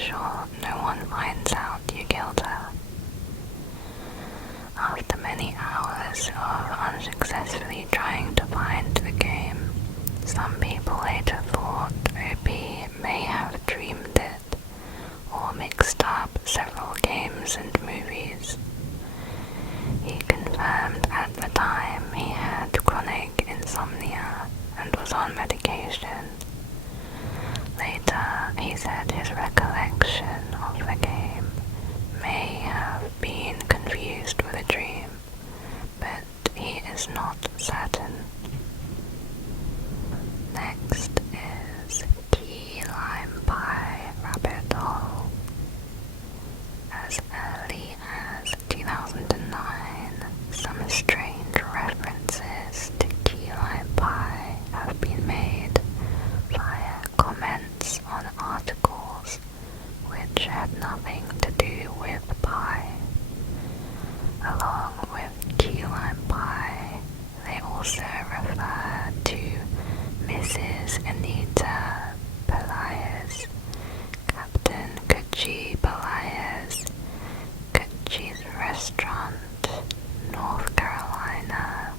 sure no one finds out you killed her. After many hours of unsuccessfully trying to find the game, some people later thought Opie may have dreamed it or mixed up several games and movies. He confirmed at the time he had chronic insomnia and was on medication. Later, he said his recollection of the game may have been confused with a dream, but he is not certain. Next is Key Lime Pie Rabbit Hole. As early as 2009, some strange references to key lime pie have been made via comments on articles which had nothing to do with pie. Along with key lime pie, they also refer to Mrs. Anita Pelaez, Captain Gucci Pelaez, Gucci's Restaurant, North Carolina,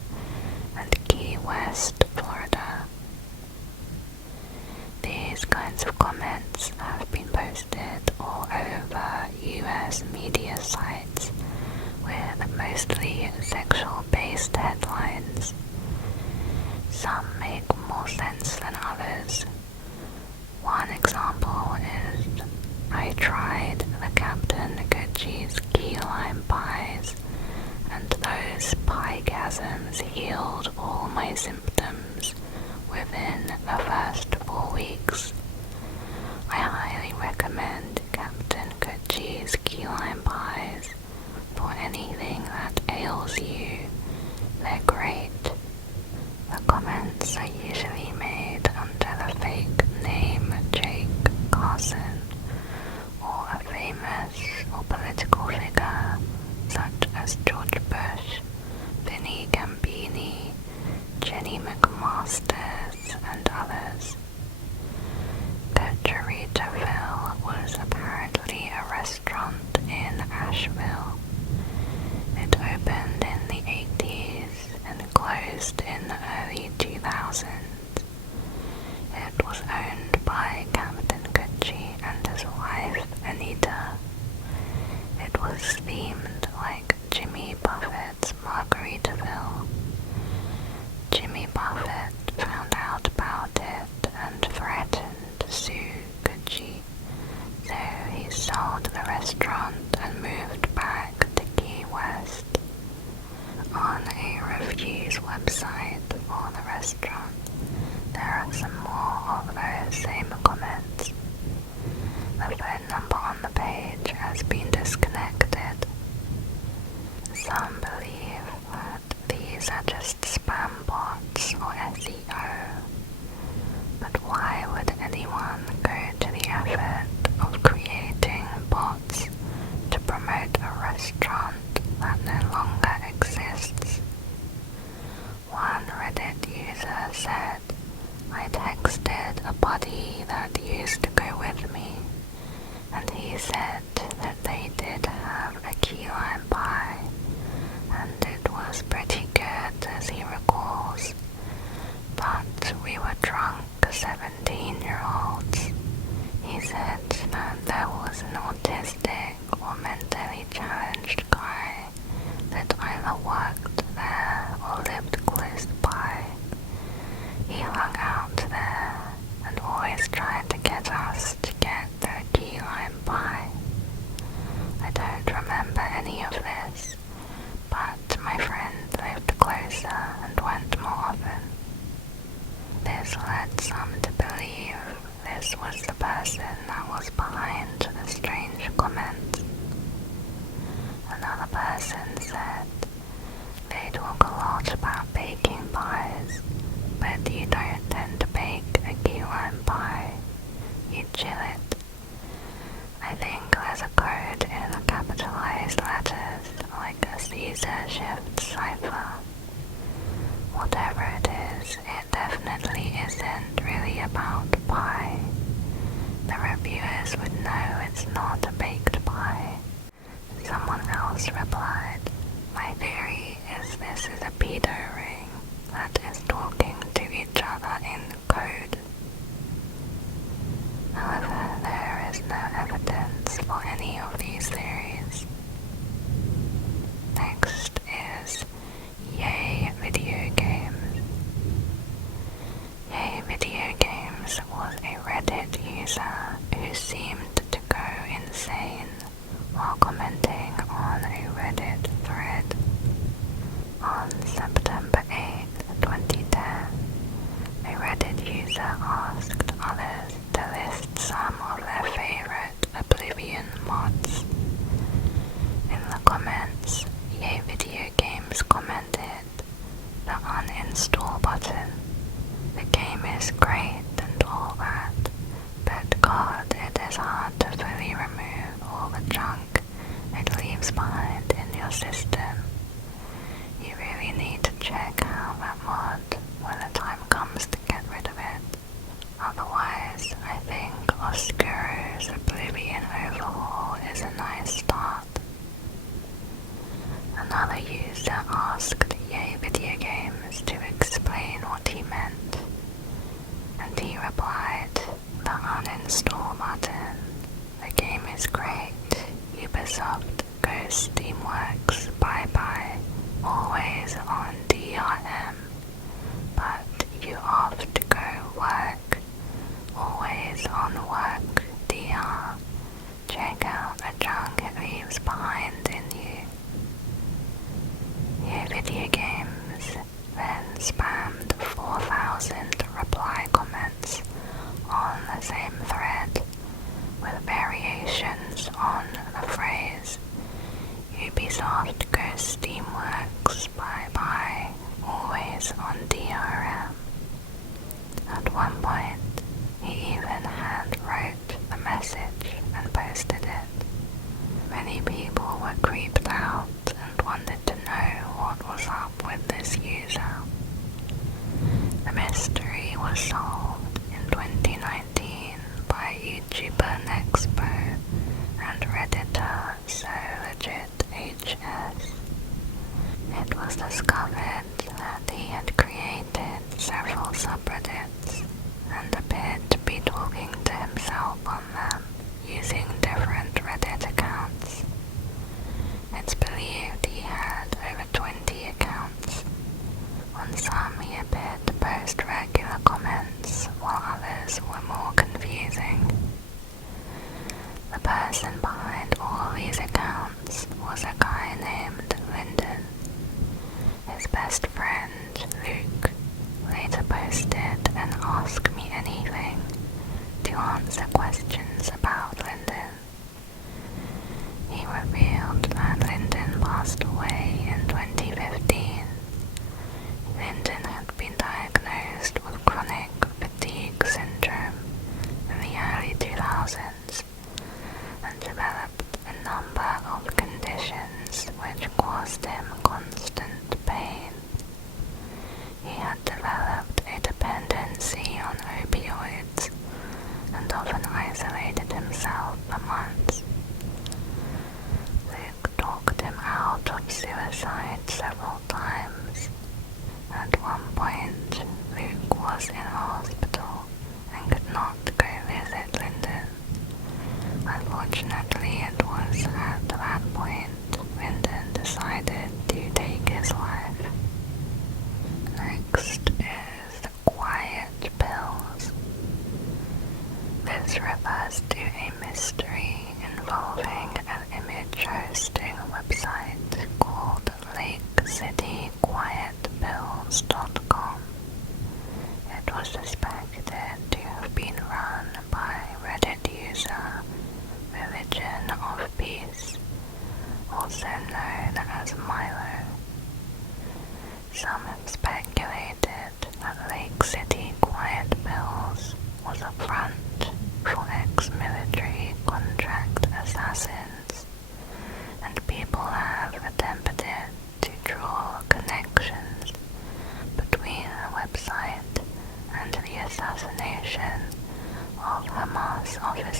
and Key West, Florida. These kinds of comments have been posted all over US media sites with mostly sexual-based headlines. Some make more sense than others. One example is, I tried the Captain Gucci's key lime pies, and those piegasms healed all my symptoms within the first 4 weeks. I highly recommend Captain Gucci's key lime pies for anything that ails you. They're great. The comments are usually made under the fake name Jake Carson, or a famous or political figure such as George Bush, Vinnie Gambini, Jenny McMasters, and others. Cocheritaville was apparently a restaurant in Asheville. It opened in the 80s and closed in the early 2000s. It was owned by Captain Gucci and his wife Anita. It was themed like Jimmy Buffett's Margaritaville. Jimmy Buffett found out about it and threatened to sue Gucci, so he sold the restaurant and moved back to Key West. On a reviews website for the restaurant, there are some more of those same comments. The phone number on the page has been disconnected. Some believe that these are just spam bots or SEO, but why would anyone go to the effort of creating bots to promote a restaurant that no longer exists? One Reddit user said, I texted a buddy that used to go with me, and he said that they did have a key lime pie, and it was pretty good as he recalls, but we were drunk 17-year-olds. He said that there was an autistic or mentally challenged guy that either worked there or lived close by. He hung out there and always tried to get us to get the key lime pie. I don't remember any of this, but my friend lived closer and went more often. This led some to believe this was the person that was behind the strange comments. Another person said, they talk a lot about baking pies, but you don't tend to bake a key lime pie. You chill it. I think there's a code in the capitalized letters, like a Caesar shift cipher. Whatever it is, it definitely isn't really about pie. the reviewers would know it's not a baked pie. Someone else replied, "My theory is this is a pedo ring that is talking to each other in code." However, there is no evidence for any of these theories. Next is yayvideogames. Yayvideogames was a Reddit user who seemed to go insane while commenting on a Reddit thread. On September 8, 2010, a Reddit user asked others to list some of their favorite Oblivion mods. In the comments, yayvideogames commented, "The uninstall button. The game is great and all that, but God, it is hard to fully remove all the junk it leaves behind in your system. You really need to check out that mod when the time comes to get rid of it. Otherwise, I think Oscuro's Oblivion overhaul is a nice start." Another user asked yayvideogames to explain what he meant, and he replied, "The uninstall button. The game is great. Ubisoft, go Steamworks, bye-bye, always on DRM. But you have to go work, always on work, DR. Check out the junk it leaves behind in you." Yayvideogames then spammed 4,000 reply comments on the same thread, with variations on the phrase, "Ubisoft go Steamworks, bye-bye, always on DRM." At one point, he even hand-wrote the message and posted it. Many people were creeped out and wanted to know what was up with this user. The mystery was solved in 2019 by YouTuber Nexpo and Redditor SoLegitHS. It was discovered that he had created several subreddits and appeared to be talking to himself on them using different Reddit accounts. It's believed he had over 20 accounts. On some he appeared to post regular comments, while others were more confusing. The person behind all these accounts was a guy named Lyndon. His best friend, Luke, later posted an Ask Me Anything to answer questions about Lyndon. He revealed that Lyndon passed away in 2015. Lyndon had been diagnosed with chronic fatigue syndrome in the early 2000s and developed a number of conditions which caused him constant pain. He had developed a dependency on opioids and often isolated himself for months. Luke talked him out of suicide several times. At one point, Luke was in hospital and could not go visit Lyndon. Unfortunately, it was at that point Lyndon decided to take his life. Next is quiet pills. This refers to a mystery involving an image hosting website called LakeCityQuietPills.com. It was suspected to have been run by Reddit user Religion of Peace, also known as Milo. Some have speculated that Lake City Quiet Pills was a front for ex-military contract assassins, and people have attempted to draw connections between the website and the assassination of Hamas officers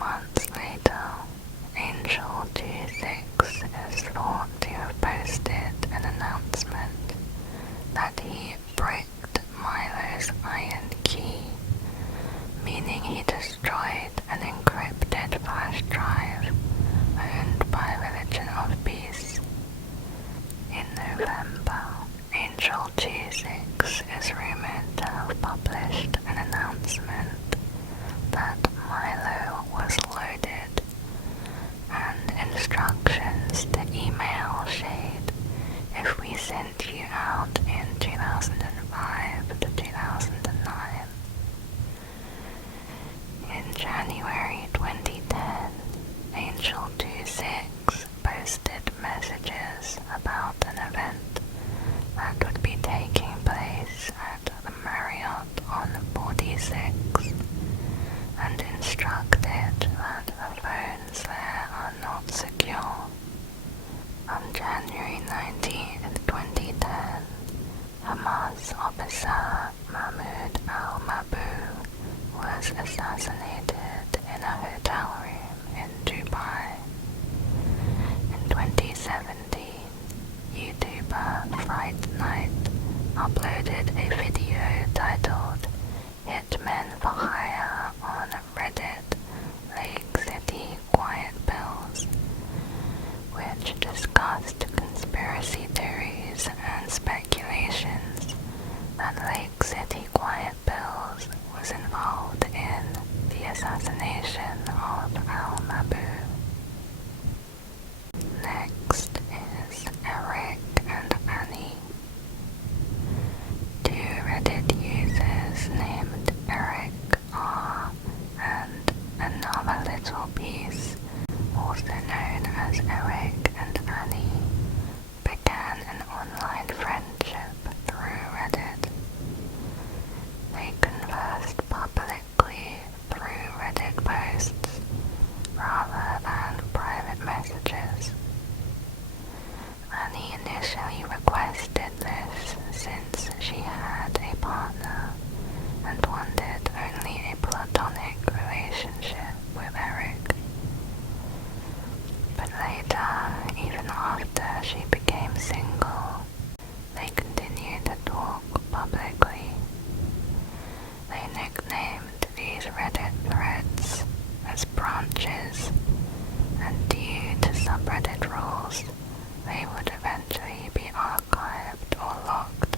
months later, Angel26 is thought to have posted an announcement that he bricked Milo's iron key, meaning he destroyed an encrypted flash drive owned by Religion of Peace. In November, Angel26 is rumored to have published an announcement that Milo was loaded and instructions to email Shade if we sent you out in 2005 to 2009. In January 2010, Angel26 posted messages about an event that would be taking place at the Marriott on 46 and instructed that the phones there are not secure. On January 19, 2010, Hamas officer Mahmoud al-Mabou was assassinated in a hotel room in Dubai. In 2017, YouTuber Fright Night uploaded a video titled Hitmen for Hire on Reddit Lake City Quiet Pills, which discussed conspiracy theories and speculations that Lake City Quiet Pills was involved in the assassination of al-Mabou. Next is Eric and Annie. Two Reddit users named Eric R and another little piece, also known as Eric and Annie, began an online friendship through Reddit. They conversed publicly through Reddit posts rather than private messages. Annie initially requested this since she had a partner and wanted only a platonic relationship with Eric. But later, even after she became single, they continued to talk publicly. They nicknamed these Reddit threads as branches, and due to subreddit rules, they would eventually be archived or locked,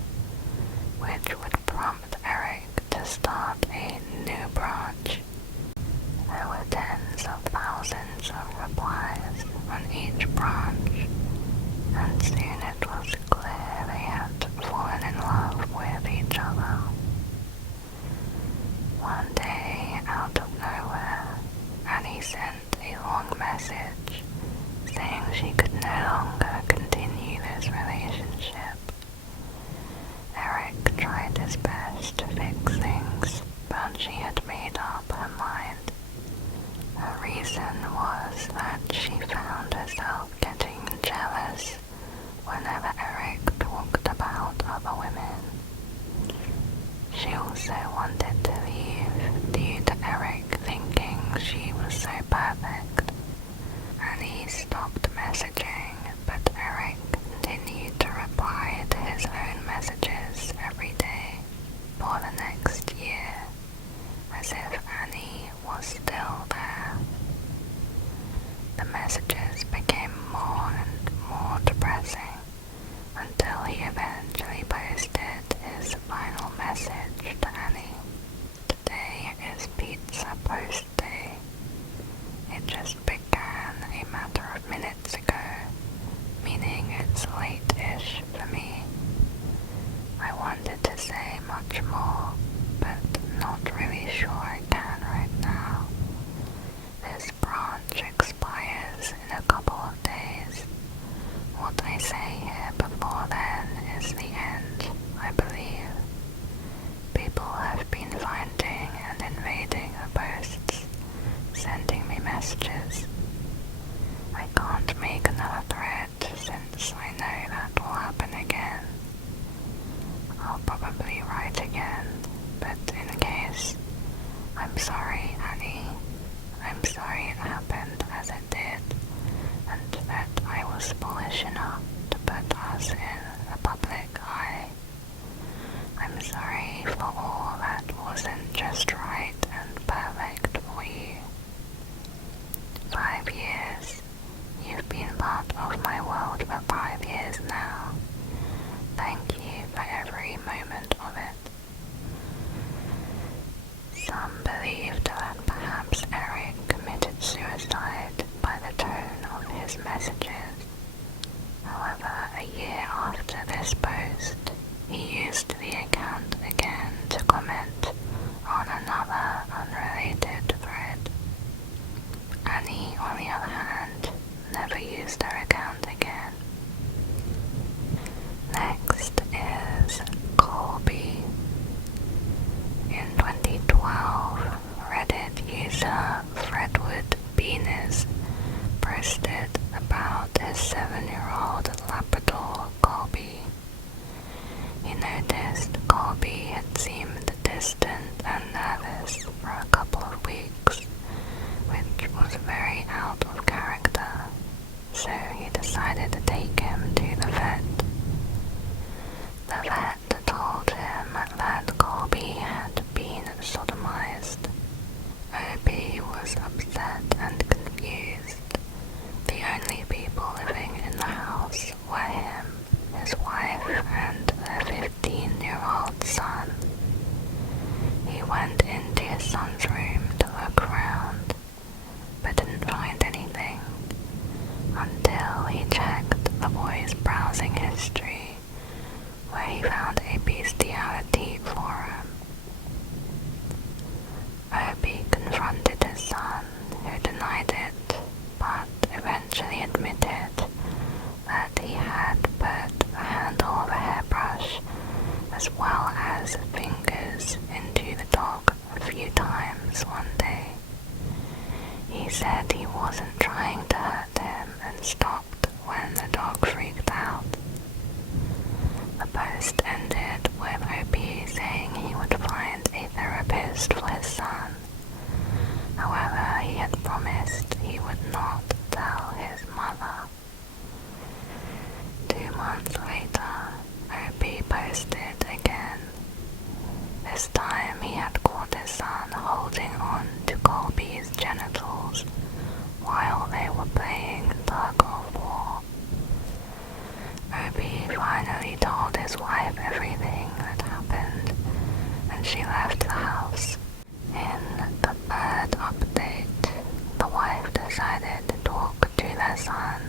which would prompt Eric to start a new branch. There were tens of thousands of replies on each branch, and soon it was clear they had fallen in love with each other. One day, out of nowhere, Annie sent a long message saying she could no longer continue this relationship. Eric tried his best to fix things, but she had made up her mind. Her reason was that she found herself getting jealous whenever Eric talked about other women. She also wanted to leave due to Eric thinking she was so perfect. Annie stopped messaging, but Eric continued to reply to his own messages every day for the next year, as if Annie was still there. The messages became more and more depressing until he eventually posted his final message to Annie. Today is Pizza Post Day. It just began a matter of minutes ago, meaning it's late-ish for me. I wanted to say much more, but not really sure I can right now. This branch expires in a couple of days. What I say here before then is the end, I believe. People have been finding and invading the posts, user Fredwood Beaners posted about his 7-year-old Labrador Colby. He noticed Colby had seemed distant and nervous for a couple of weeks, which was very out of character, so he decided to take him to the vet. The vet told him that Colby had been sodomized. Opie was upset and confused. The only people living in the house were him, his wife, and their 15-year-old son. He went into his son's room to look around, but didn't find anything, until he checked the boy's browsing history, where he found a bestiality forum. Opie confronted his son, who denied it, but eventually admitted that he had put the handle of a hairbrush as well as fingers into the dog a few times one day. He said he wasn't trying to hurt him and stopped when the dog freaked out. The post ended with Opie saying he would find a therapist for his son. However, he had promised he would not tell his mother. 2 months later, Opie posted again. This time he had caught his son holding on to Colby's genitals while they were playing tug of war. Opie finally told his wife everything that happened, and she left the house. In the third update, the wife decided to talk to their son,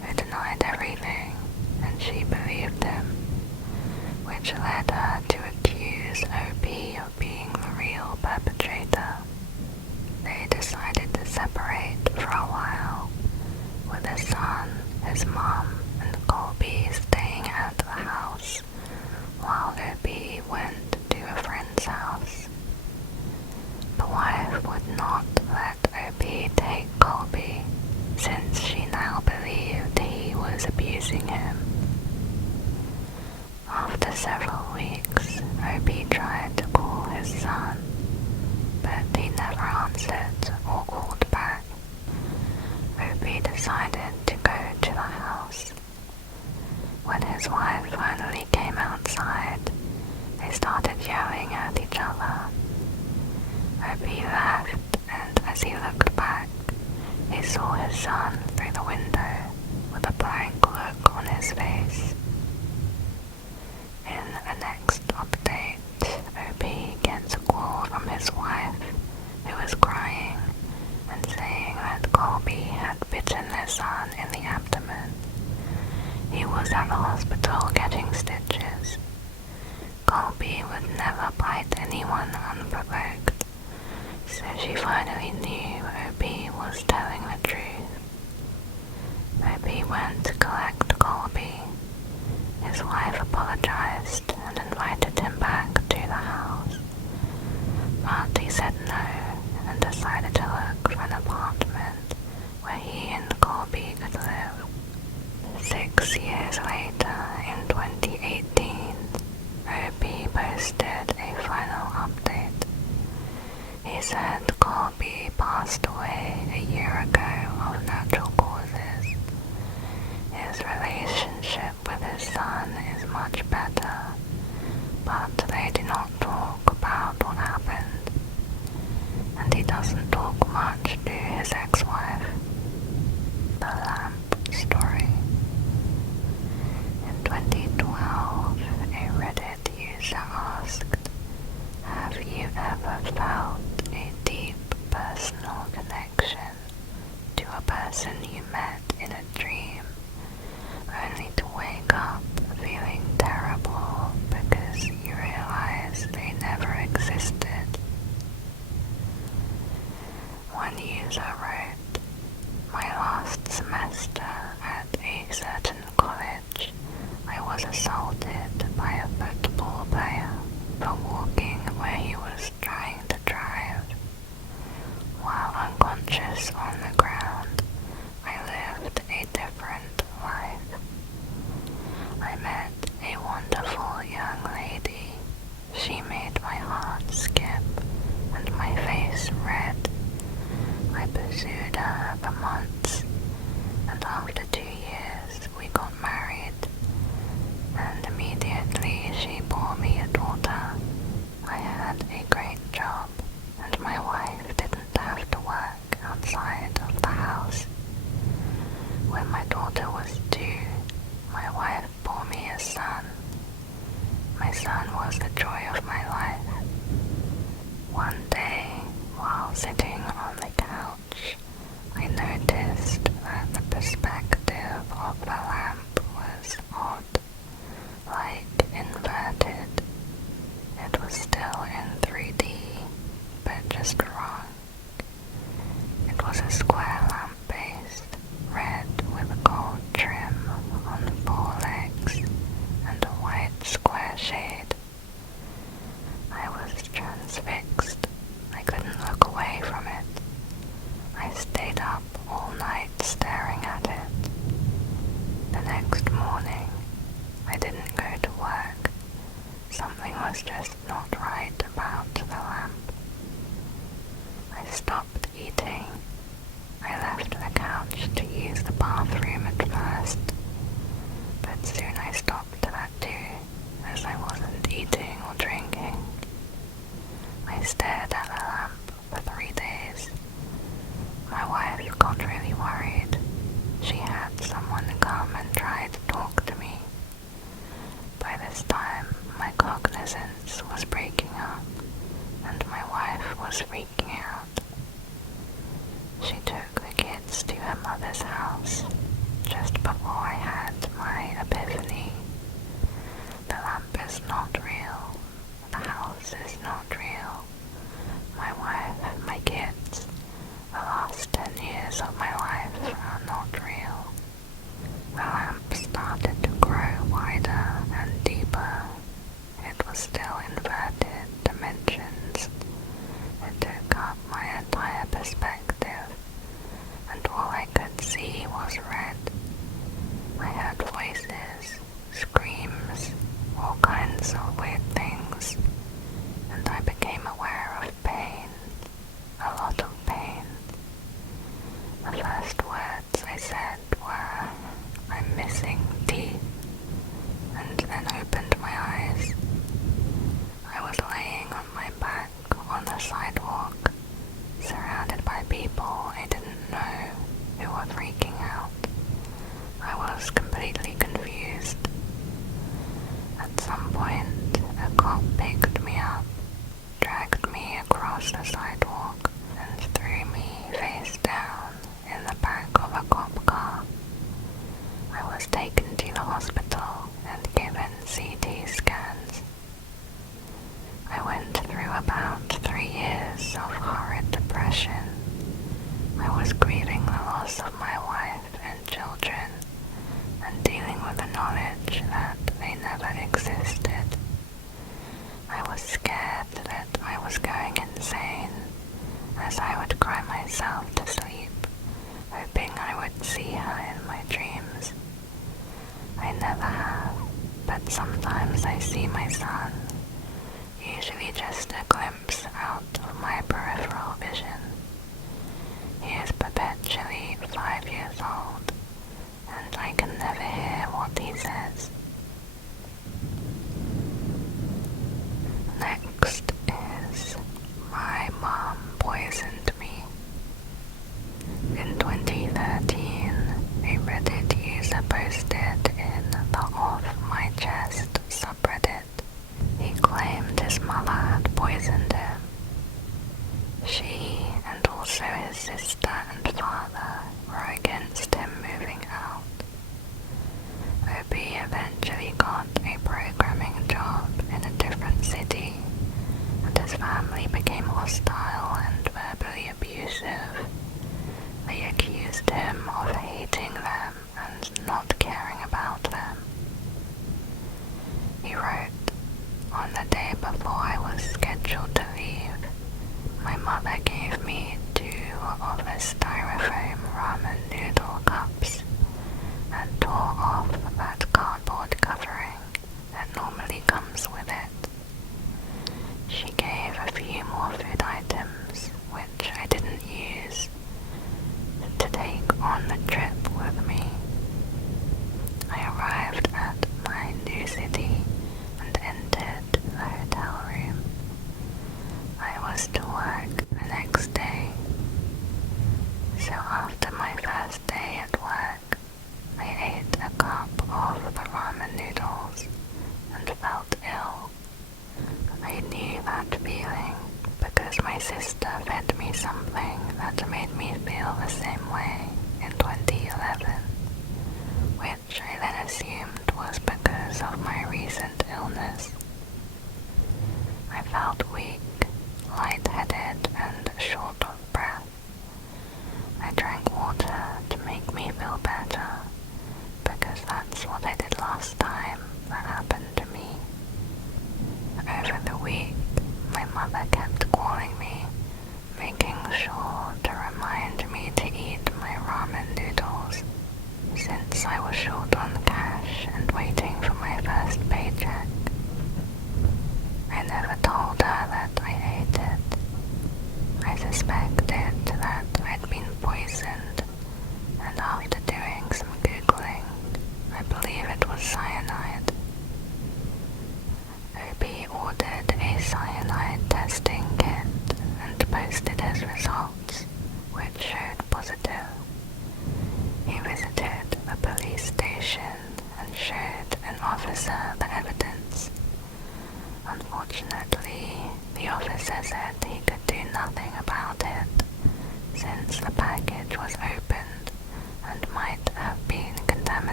who denied everything, and she believed him, which led her to accuse Opie of being the real perpetrator. They decided to separate for a while, with his son, his mom, and Colby staying at the house, while Opie went to a friend's house. The wife would not let Opie take Colby, since she now believed he was abusing him. After several weeks, Opie tried to call his son, but he never answered or called back. Opie decided to go to the house. When his wife finally came outside, they started yelling at each other. Opie laughed, and as he looked back, he saw his son through the window with a blank look on his face. In the next update, Opie gets a call from his wife, who was crying and saying that Colby had bitten their son in the abdomen. He was at the hospital getting stitches. Colby would never bite anyone unprovoked, so she finally knew Opie was telling the truth. Opie went to collect Colby. His wife apologized and invited him back to the house, but he said no and decided to look for an apartment where he and Colby could live. 6 years later, in 2018, Opie posted a final update. He said Colby passed away a year ago of natural causes. His relationship with his son is much better, but they do not talk about what happened, and he doesn't talk much to his ex-wife. The Lamp Story. In 2012, a Reddit user asked, "Have you ever felt a deep personal connection to a person you met in a dream, only to wake up feeling terrible because you realize they never existed?" One user wrote, "My last semester at a certain college, I was assaulted by a football player for walking where he was trying to drive. unconscious on the ground, I lived a different life. I met a wonderful young lady. She made my heart skip and my face red. I pursued her for months, and after 2 years we got married, and immediately she bore me a daughter. I had a great job, and my wife didn't have to work outside of the house. When my daughter was 2, my wife bore me a son. My son was the joy of my life. One day, while sitting on the couch, I noticed that the perspective of the lamp was odd, like inverted. It was still in 3D, but just wrong. It was a square lamp base, red with gold trim on 4 legs and a white square shade. I was transfixed. I couldn't look away from it. I stayed up all night staring at it. The next morning, I didn't go to work. Something was just not right about the lamp. I stopped eating. I left the couch to use the bathroom at first, but soon I stopped that too, as I wasn't eating or drinking. I stared at the lamp for 3 days. My wife got really worried. She had someone come and try to talk to me. By this time, my cognizance was breaking up, and my wife was freaking out. She took the kids to her mother's house just before I had my epiphany. The lamp is not real. The house is not real. My wife, my kids, the last 10 years of my life are not real. The lamp started to grow wider and deeper. It was still inverted dimensions. It took up my entire perspective, and all I could see was red. I heard voices, screams, all kinds of weird things, and I became aware of pain, a lot of pain. The first words I said were, "I'm missing teeth," and then opened my eyes. I was laying on my back on the sidewalk, surrounded by people I didn't know who were freaking out. I was completely confused. At some point, a cop picked me up, dragged me across the sidewalk, and threw me face down in the back of a cop car. I was taken to the hospital and given CT scans. I went through about 3 years of horrid depression. I was grieving the loss of my wife and children, and dealing with the knowledge that they never existed. I was scared that I was going insane, as I would cry myself to sleep, hoping I would see her in my dreams. I never have, but sometimes I see my son, usually just a glimpse out of my peripheral vision. He is perpetually 5 years old, and I can never hear what he says. Next is my mom poisoned me. In 2013, a Reddit user posted in the Off My Chest subreddit. He claimed his mother had poisoned him. She and also his sister and father were against him moving out. Opie eventually got a programming job in a different city, and his family became hostile and verbally abusive. They accused him of hating them and not caring about them. He wrote, "On the day before I was scheduled to leave, my mother gave me 2 of the I was sure